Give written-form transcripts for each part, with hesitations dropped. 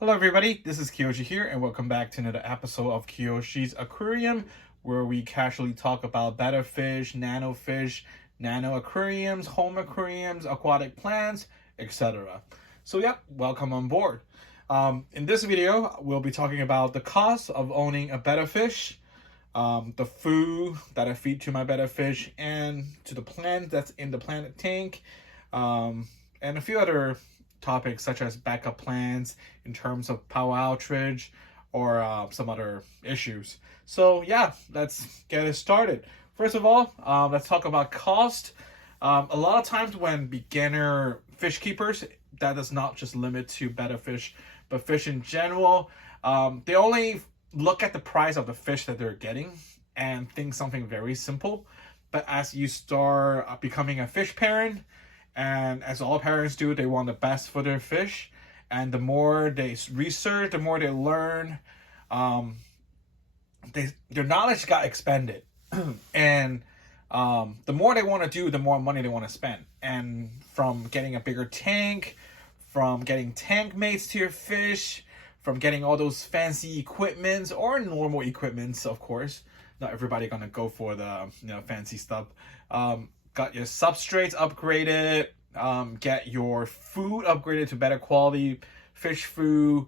Hello everybody, this is Kiyoshi here and welcome back to another episode of Kiyoshi's Aquarium, where we casually talk about betta fish, nano aquariums, home aquariums, aquatic plants, etc. So yeah, welcome on board. In this video, we'll be talking about the cost of owning a betta fish, the food that I feed to my betta fish and to the plant that's in the plant tank, and a few other topics such as backup plans in terms of power outage or some other issues. So yeah, let's get it started. First of all, let's talk about cost. A lot of times when beginner fish keepers, that does not just limit to betta fish, but fish in general, they only look at the price of the fish that they're getting and think something very simple. But as you start becoming a fish parent, and as all parents do, they want the best for their fish. And the more they research, the more they learn, their knowledge got expanded. And the more they want to do, the more money they want to spend. And from getting a bigger tank, from getting tank mates to your fish, from getting all those fancy equipments or normal equipments, of course. Not everybody gonna go for the fancy stuff. Got your substrates upgraded, get your food upgraded to better quality fish food,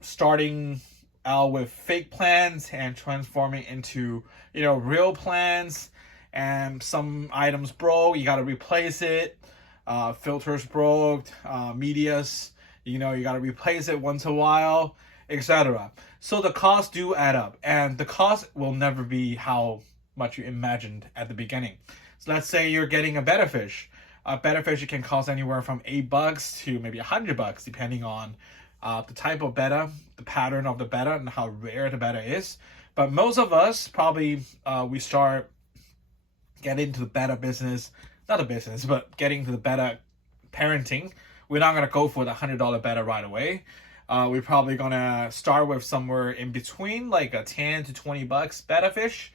starting out with fake plants and transforming into real plants. And some items broke, you gotta replace it. Filters broke, medias, you gotta replace it once in a while, etc. So the costs do add up, and the cost will never be how much you imagined at the beginning. So let's say you're getting a betta fish. A betta fish can cost anywhere from $8 to maybe $100, depending on the type of betta, the pattern of the betta, and how rare the betta is. But most of us probably we start getting into the betta business, not a business, but getting to the betta parenting. We're not gonna go for the $100 betta right away. We're probably gonna start with somewhere in between, like a $10 to $20 betta fish,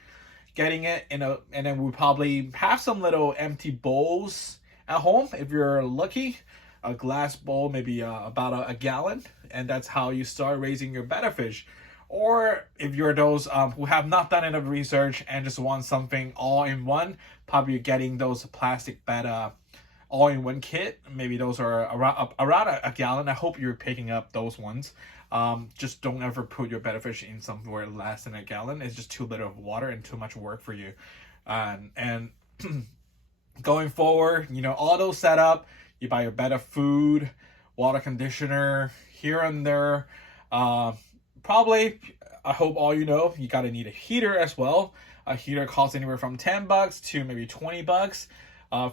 getting it and then we probably have some little empty bowls at home if you're lucky, a glass bowl, maybe about a gallon, and that's how you start raising your betta fish. Or if you're those who have not done enough research and just want something all in one, probably getting those plastic betta all-in-one kit. Maybe those are around a gallon. I hope you're picking up those ones. Just don't ever put your betta fish in somewhere less than a gallon. It's just too little of water and too much work for you. And going forward, all those set up. You buy your betta food, water conditioner here and there. Probably, I hope all you gotta need a heater as well. A heater costs anywhere from $10 to maybe $20.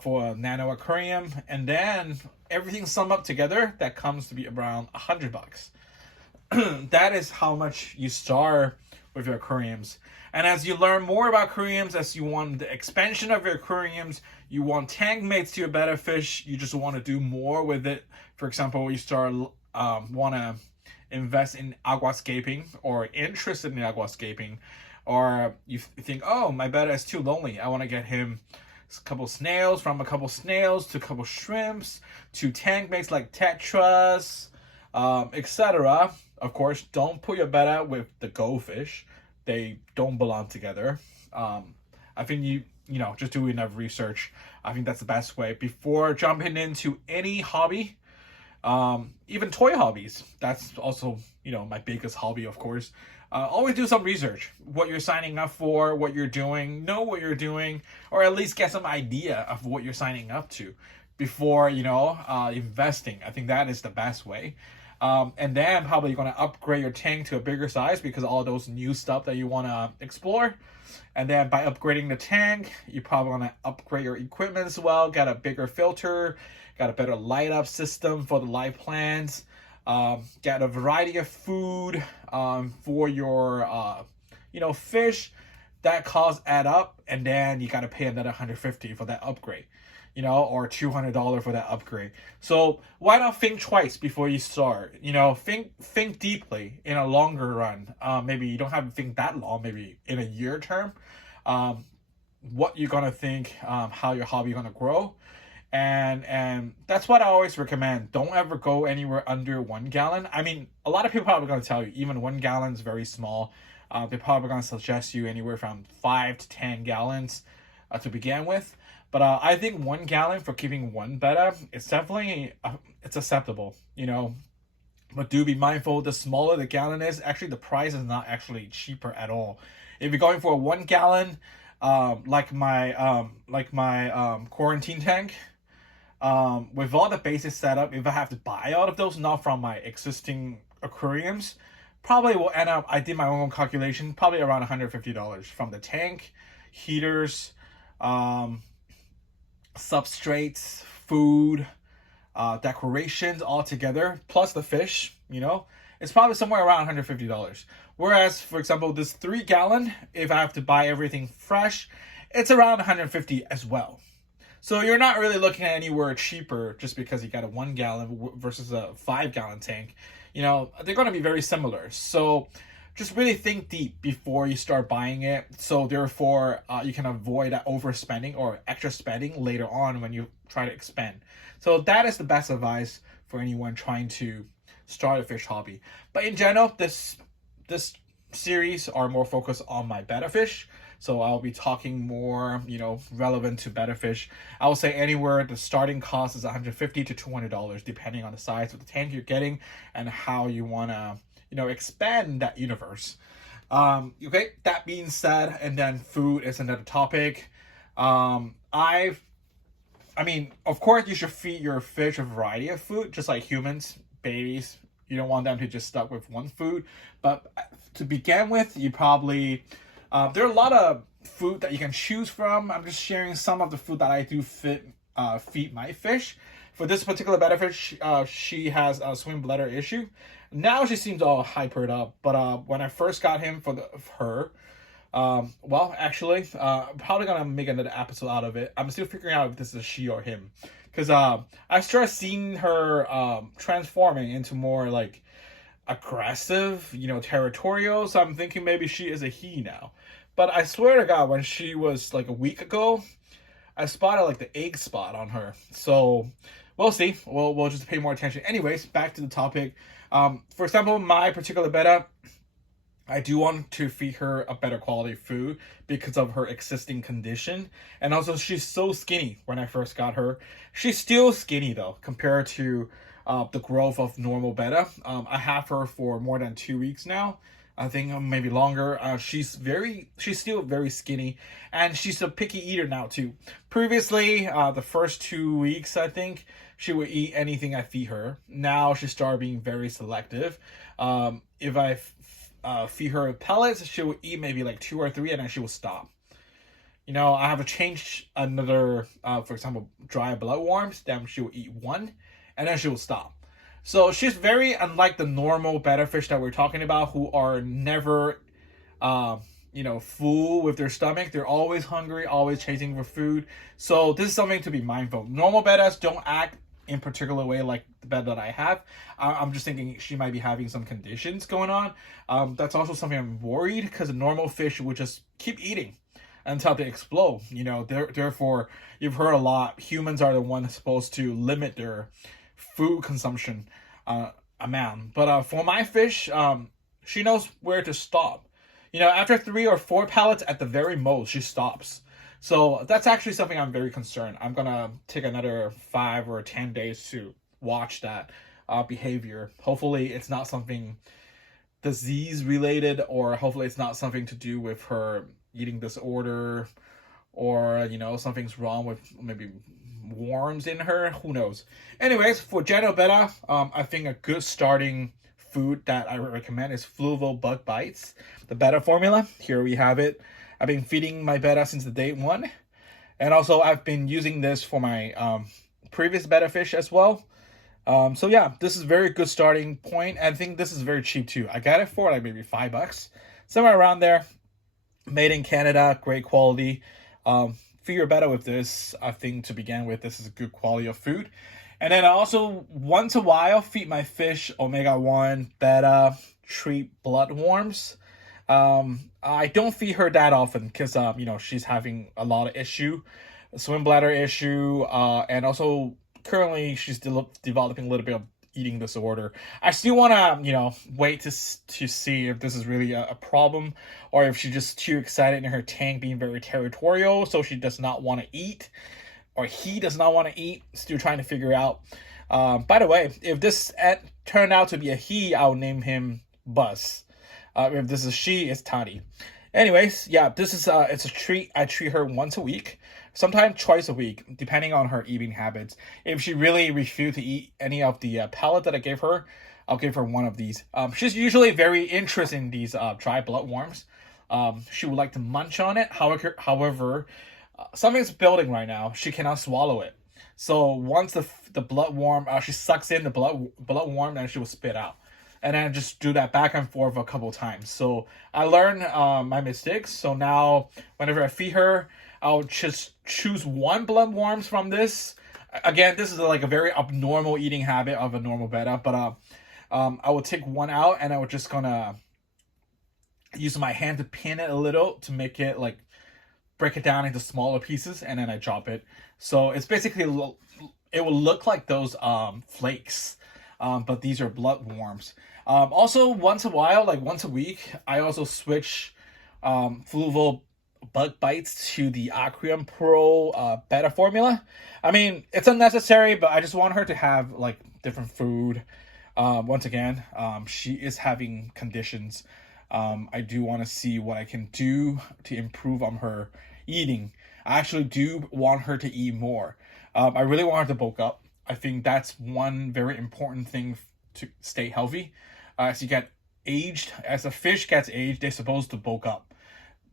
For a nano aquarium, and then everything summed up together, that comes to be around $100. That is how much you start with your aquariums. And as you learn more about aquariums, as you want the expansion of your aquariums, you want tank mates to your betta fish, you just want to do more with it. For example, you start want to invest in aquascaping or interested in aquascaping, or you think, oh, my betta is too lonely, I want to get him a couple snails, from a couple snails to a couple shrimps to tank mates like tetras, etc. Of course, don't put your betta with the goldfish. They don't belong together. I think you just do enough research. I think that's the best way before jumping into any hobby. Even toy hobbies. That's also my biggest hobby, of course. Always do some research. What you're signing up for, what you're doing, know what you're doing, or at least get some idea of what you're signing up to before investing. I think that is the best way. And then probably you're gonna upgrade your tank to a bigger size because all those new stuff that you wanna explore. And then by upgrading the tank, you probably wanna upgrade your equipment as well. Got a bigger filter, got a better light up system for the live plants. Get a variety of food for your fish. That costs add up, and then you gotta pay another $150 for that upgrade, or $200 for that upgrade. So why not think twice before you start? Think deeply in a longer run. Maybe you don't have to think that long. Maybe in a year term, what you're gonna think, how your hobby gonna grow, And that's what I always recommend. Don't ever go anywhere under 1 gallon. I mean, a lot of people are probably going to tell you even 1 gallon is very small. They're probably going to suggest you anywhere from 5 to 10 gallons to begin with. But I think 1 gallon for keeping one betta is definitely it's acceptable. But do be mindful, the smaller the gallon is, actually the price is not actually cheaper at all. If you're going for a 1 gallon, like my quarantine tank, with all the basic setup, if I have to buy all of those, not from my existing aquariums, probably will end up, I did my own calculation, probably around $150 from the tank, heaters, substrates, food, decorations all together, plus the fish, it's probably somewhere around $150. Whereas, for example, this 3 gallon, if I have to buy everything fresh, it's around $150 as well. So you're not really looking at anywhere cheaper just because you got a 1 gallon versus a 5 gallon tank. They're going to be very similar. So just really think deep before you start buying it. So therefore, you can avoid that overspending or extra spending later on when you try to expand. So that is the best advice for anyone trying to start a fish hobby. But in general, this series are more focused on my betta fish. So I'll be talking more, relevant to betta fish. I will say anywhere the starting cost is $150 to $200, depending on the size of the tank you're getting and how you want to, expand that universe. Okay, that being said, and then food is another topic. I mean, of course, you should feed your fish a variety of food, just like humans, babies. You don't want them to just stuck with one food. But to begin with, you probably... there are a lot of food that you can choose from. I'm just sharing some of the food that I do feed my fish. For this particular betta fish, she has a swim bladder issue. Now she seems all hypered up. But when I first got him for her, actually, I'm probably going to make another episode out of it. I'm still figuring out if this is she or him. Because I started seeing her transforming into more like aggressive, territorial. So I'm thinking maybe she is a he now. But I swear to God, when she was like a week ago, I spotted like the egg spot on her. So we'll see. We'll just pay more attention. Anyways, back to the topic. For example, my particular betta, I do want to feed her a better quality food because of her existing condition. And also, she's so skinny when I first got her. She's still skinny though, compared to the growth of normal betta. I have her for more than 2 weeks now. I think maybe longer. She's still very skinny, and she's a picky eater now too. Previously, the first 2 weeks, I think she would eat anything I feed her. Now she started being very selective. If I feed her pellets, she will eat maybe like 2 or 3, and then she will stop. I have to change another, for example, dry bloodworms. Then she will eat 1, and then she will stop. So she's very unlike the normal betta fish that we're talking about, who are never, full with their stomach. They're always hungry, always chasing for food. So this is something to be mindful. Normal bettas don't act in particular way like the betta that I have. I'm just thinking she might be having some conditions going on. That's also something I'm worried, because a normal fish would just keep eating until they explode. Therefore, you've heard a lot. Humans are the ones supposed to limit their food consumption amount. But for my fish, she knows where to stop. After 3 or 4 pellets at the very most, she stops. So that's actually something I'm very concerned. I'm gonna take another 5 or 10 days to watch that behavior. Hopefully it's not something disease related, or hopefully it's not something to do with her eating disorder, or something's wrong with maybe worms in her. Who knows? Anyways, for general betta, I think a good starting food that I would recommend is fluval bug bites, the betta formula. Here we have it. I've been feeding my betta since the day 1, and also I've been using this for my previous betta fish as well. So yeah, this is a very good starting point. I think this is very cheap too. I got it for like maybe $5, somewhere around there. Made in Canada, great quality. Feed your betta with this. I think to begin with, this is a good quality of food. And then I also, once a while, feed my fish omega-1 betta treat bloodworms. I don't feed her that often because she's having a lot of issue a swim bladder issue, and also currently she's developing a little bit of eating disorder. I still want to, wait to see if this is really a problem, or if she's just too excited in her tank, being very territorial, so she does not want to eat, or he does not want to eat. Still trying to figure out. By the way, if this turned out to be a he, I'll name him Buzz. If this is she, it's Toddy. Anyways, yeah, this is it's a treat. I treat her once a week, sometimes twice a week, depending on her eating habits. If she really refused to eat any of the pellet that I gave her, I'll give her one of these. She's usually very interested in these dry bloodworms. She would like to munch on it. However, something's building right now. She cannot swallow it. So once the bloodworm, she sucks in the bloodworm, and she will spit out. And then just do that back and forth a couple times. So I learned my mistakes. So now whenever I feed her, I'll just choose one bloodworms from this. Again, this is like a very abnormal eating habit of a normal betta, but I will take one out, and I was just gonna use my hand to pin it a little to make it like break it down into smaller pieces, and then I chop it. So it's basically, it will look like those flakes, but these are bloodworms. Also, once a while, like once a week, I also switch fluval bug bites to the Aquarium Pro Betta formula. I mean, it's unnecessary, but I just want her to have like different food. Once again, she is having conditions. I do want to see what I can do to improve on her eating. I actually do want her to eat more. I really want her to bulk up. I think that's one very important thing to stay healthy. As you get aged, as a fish gets aged, they're supposed to bulk up.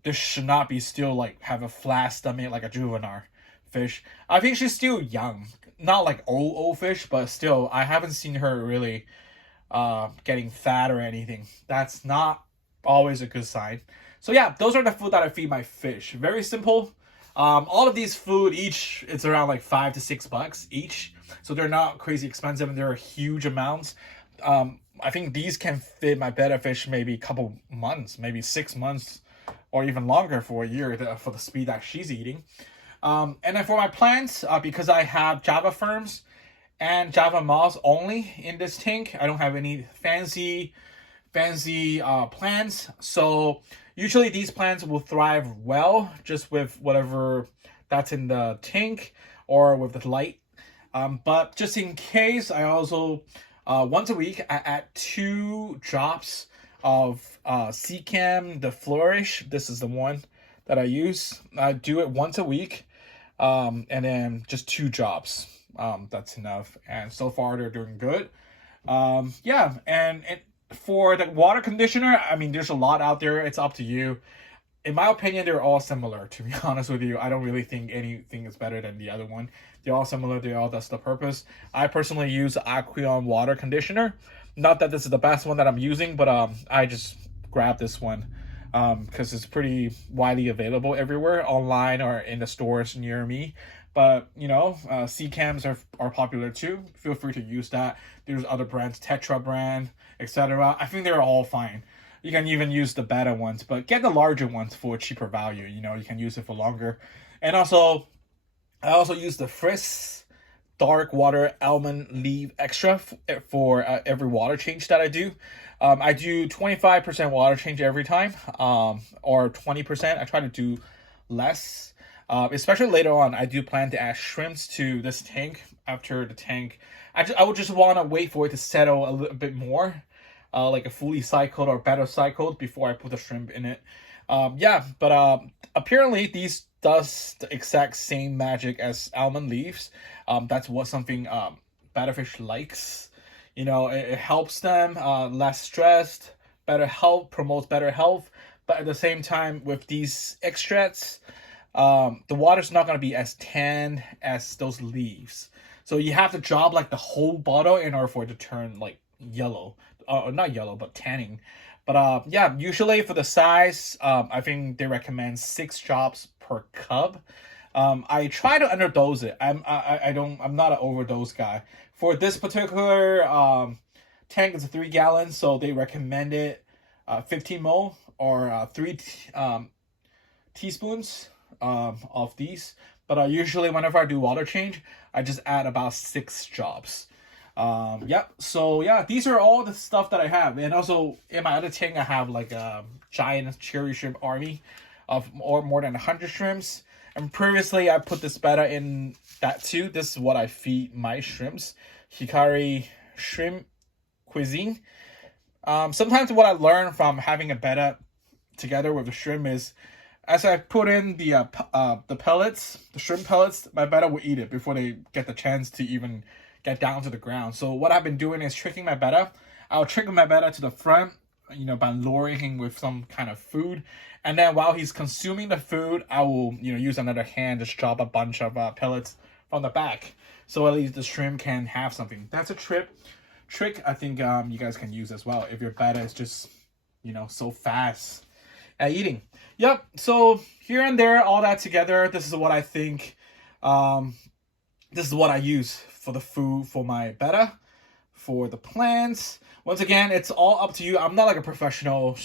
This should not be still like have a flat stomach like a juvenile fish. I think she's still young, not like old fish, but still I haven't seen her really getting fat or anything. That's not always a good sign. So yeah, those are the food that I feed my fish. Very simple. All of these food each, it's around like $5 to $6 each. So they're not crazy expensive, and they're huge amounts. I think these can fit my betta fish maybe a couple months, maybe 6 months, or even longer for a year for the speed that she's eating. And then for my plants, because I have Java ferns and Java moss only in this tank, I don't have any fancy plants. So usually these plants will thrive well just with whatever that's in the tank or with the light. But just in case, I also once a week I add 2 drops of Seacam the Flourish. This is the one that I use. I do it once a week, and then just 2 drops. That's enough, and so far they're doing good. Yeah, and for the water conditioner, I mean, there's a lot out there. It's up to you. In my opinion, they're all similar, to be honest with you. I don't really think anything is better than the other one. They're all similar. They all does the purpose. I personally use Aquarium water conditioner. Not that this is the best one that I'm using, but I just grabbed this one because it's pretty widely available everywhere, online or in the stores near me. But, C-cams are popular too. Feel free to use that. There's other brands, Tetra brand, etc. I think they're all fine. You can even use the Betta ones, but get the larger ones for a cheaper value. You can use it for longer. And also, I also use the Frisk Dark Water Almond Leaf Extra for every water change that I do. I do 25% water change every time, or 20%. I try to do less. Especially later on, I do plan to add shrimps to this tank. After the tank, I would just want to wait for it to settle a little bit more, like a fully cycled or better cycled before I put the shrimp in it. Yeah, but apparently these does the exact same magic as almond leaves. That's what something betta fish likes. It helps them less stressed, better health, promotes better health. But at the same time, with these extracts, the water's not going to be as tanned as those leaves. So you have to drop like the whole bottle in order for it to turn like yellow. Not yellow, but tanning. But yeah, usually for the size, I think they recommend 6 drops per cup. I try to underdose it. I'm not an overdose guy. For this particular tank, it's a 3 gallons, so they recommend it 15 ml or 3 teaspoons of these. But usually whenever I do water change, I just add about 6 drops. Yep. So yeah, these are all the stuff that I have. And also in my other tank, I have like a giant cherry shrimp army of more than 100 shrimps. And previously I put this Betta in that too. This is what I feed my shrimps. Hikari shrimp cuisine. Sometimes what I learned from having a Betta together with the shrimp is, as I put in the pellets, the shrimp pellets, my Betta will eat it before they get the chance to even get down to the ground. So what I've been doing is tricking my Betta. I'll trick my Betta to the front, by luring him with some kind of food. And then while he's consuming the food, I will, use another hand, just drop a bunch of pellets from the back. So at least the shrimp can have something. That's a trick I think you guys can use as well if your Betta is just, so fast at eating. Yep. So here and there, all that together, this is what I think. This is what I use for the food for my Betta, for the plants. Once again, it's all up to you. I'm not like a professional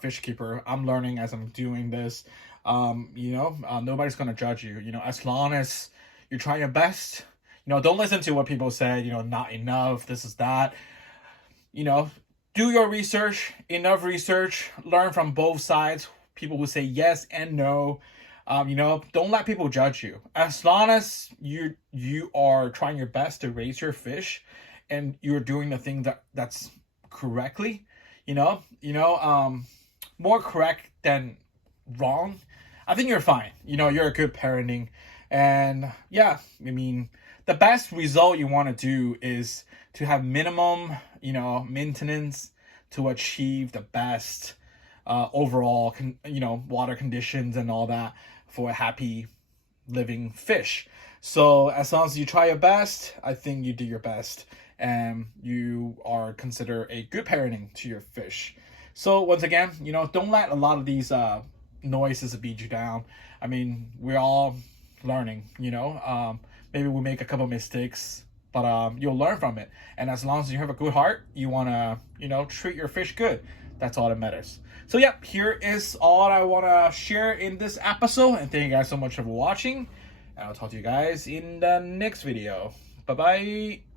fish keeper. I'm learning as I'm doing this. Nobody's gonna judge you. As long as you're trying your best. Don't listen to what people say. Not enough. This is that. Do your research. Enough research. Learn from both sides. People who say yes and no. Don't let people judge you. As long as you are trying your best to raise your fish, and you're doing the thing that's correctly, more correct than wrong, I think you're fine. You're a good parenting, and yeah, the best result you want to do is to have minimum, maintenance to achieve the best overall, water conditions and all that for a happy living fish. So as long as you try your best, I think you do your best, and you are considered a good parenting to your fish. So once again, don't let a lot of these noises beat you down. We're all learning. Maybe we make a couple mistakes, but you'll learn from it. And as long as you have a good heart, you want to, treat your fish good. That's all that matters. So yeah, here is all I want to share in this episode. And thank you guys so much for watching. And I'll talk to you guys in the next video. Bye-bye.